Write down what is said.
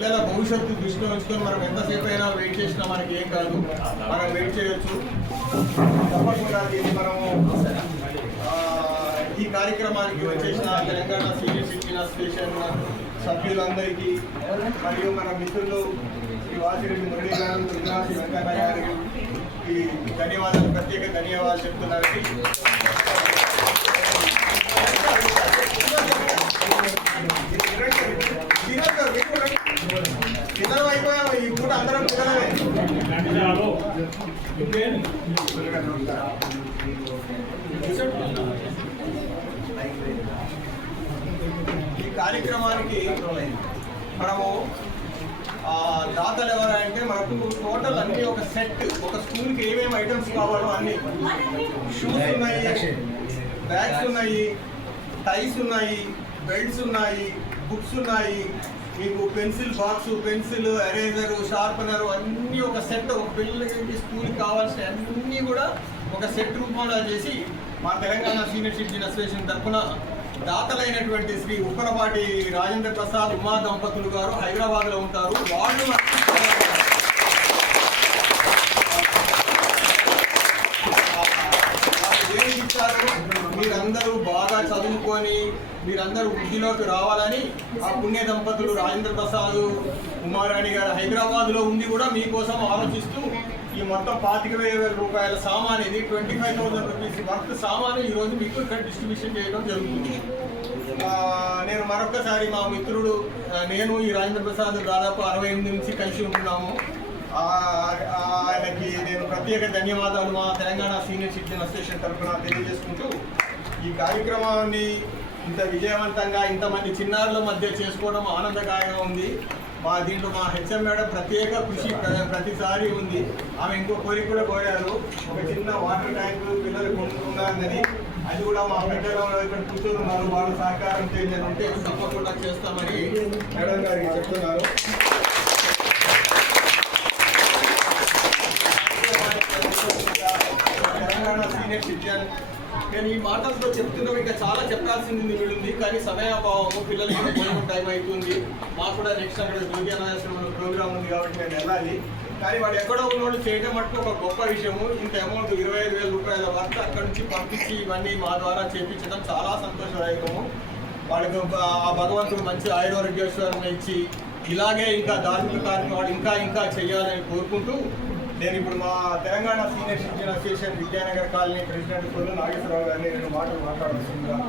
పిల్లల భవిష్యత్తు దృష్టిలో ఉంచుకొని మనం ఎంతసేపు అయినా వెయిట్ చేసినా మనకి ఏం కాదు, మనం వెయిట్ చేయొచ్చు. తప్పకుండా దీన్ని మనము ఈ కార్యక్రమానికి వచ్చేసిన తెలంగాణ సీనియర్ సిటిజన్ అసోసియేషన్ సభ్యులందరికీ మరియు మన మిత్రులు శ్రీ వాసిరెడ్డి మురళీ గారు, శ్రీ వెంకన్న గారికి ధన్యవాదాలు, ప్రత్యేక ధన్యవాదాలు చెప్తున్నారండి. పిల్లలు అయిపోయాం, ఈ పూట అందరం పిల్లలే. ఈ కార్యక్రమానికి మనము దాతలు ఎవరంటే మనకు టోటల్ అన్ని ఒక సెట్, ఒక స్కూల్కి ఏమేమి ఐటమ్స్ కావాలో అన్ని, షూస్ ఉన్నాయి, బ్యాగ్స్ ఉన్నాయి, టైస్ ఉన్నాయి, బెల్ట్స్ ఉన్నాయి, బుక్స్ ఉన్నాయి, మీకు పెన్సిల్ బాక్స్, పెన్సిల్, ఎరేజరు, షార్పనరు అన్నీ ఒక సెట్, ఒక పిల్లలకి స్కూల్కి కావాల్సిన అన్నీ కూడా ఒక సెట్ రూపంలో చేసి మా తెలంగాణ సీనియర్ సిటిజన్ అసోసియేషన్ తరఫున దాతలైనటువంటి శ్రీ ఉప్పరపాటి రాజేంద్ర ప్రసాద్ ఉమా దంపతులు గారు హైదరాబాద్లో ఉంటారు. వాళ్ళు ఏమి ఇచ్చారు, మీరందరూ బాగా చదువుకొని మీరందరూ వృద్ధిలోకి రావాలని ఆ పుణ్య దంపతులు రాజేంద్ర ప్రసాద్ ఉమారాణి గారు హైదరాబాద్లో ఉండి కూడా మీకోసం ఆలోచిస్తూ ఈ మొత్తం 25,000 రూపాయల సామాన్, ఇది 25,000 రూపీస్ వర్త్ సామాను ఈరోజు మీకు ఇక్కడ డిస్ట్రిబ్యూషన్ చేయడం జరుగుతుంది. నేను మరొకసారి మా మిత్రుడు నేను ఈ రాజేంద్ర ప్రసాద్ దాదాపు 68 నుంచి కలిసి ఉంటున్నాము. ఆయనకి నేను ప్రత్యేక ధన్యవాదాలు మా తెలంగాణ సీనియర్ సిటిజన్ అసోసియేషన్ తరఫున తెలియజేసుకుంటూ ఈ కార్యక్రమాన్ని ఇంత విజయవంతంగా ఇంతమంది చిన్నారుల మధ్య చేసుకోవడం ఆనందకరంగా ఉంది. దీంట్లో మా హెచ్ఎం మేడం ప్రత్యేక కృషి ప్రతిసారి ఉంది. ఆమె ఇంకో కోరిక కూడా కోరారు, ఒక చిన్న వాటర్ ట్యాంక్ పిల్లలు కొనుక్కున్నారని. అది కూడా మా పెద్దలో ఇక్కడ కూర్చొని ఉన్నారు, వాళ్ళు సహకారం ఉంటే తప్పకుండా చేస్తామని మేడం గారికి చెప్తున్నారు. తెలంగాణ సీనియర్ సిటిజన్ నేను ఈ మాటలతో చెప్తున్నాం, ఇంకా చాలా చెప్పాల్సింది మిగిలింది, కానీ సమయాభావము, పిల్లలకి భోజనం టైం అవుతుంది. మాకు కూడా నెక్స్ట్ అక్కడ యోగ్యానాశ్రమంలో ప్రోగ్రామ్ ఉంది కాబట్టి నేను వెళ్ళాలి. కానీ వాడు ఎక్కడో ఉన్నోళ్ళు చేయడం మటుకు ఒక గొప్ప విషయము. ఇంత అమౌంట్ 25,000 రూపాయల వరకు అక్కడి నుంచి పంపించి ఇవన్నీ మా ద్వారా చేయించడం చాలా సంతోషదాయకము. వాడికి ఆ భగవంతుడు మంచి ఆయుర్వేద్యేశ్వరం ఇచ్చి ఇలాగే ఇంకా ధార్మిక కార్యక్రమాలు ఇంకా చేయాలని కోరుకుంటూ నేను ఇప్పుడు మా Telangana senior citizen association Vidyanagar colony president Kollu Nageswararao గారిని 2 మాటలు మాట్లాడుతున్నాను.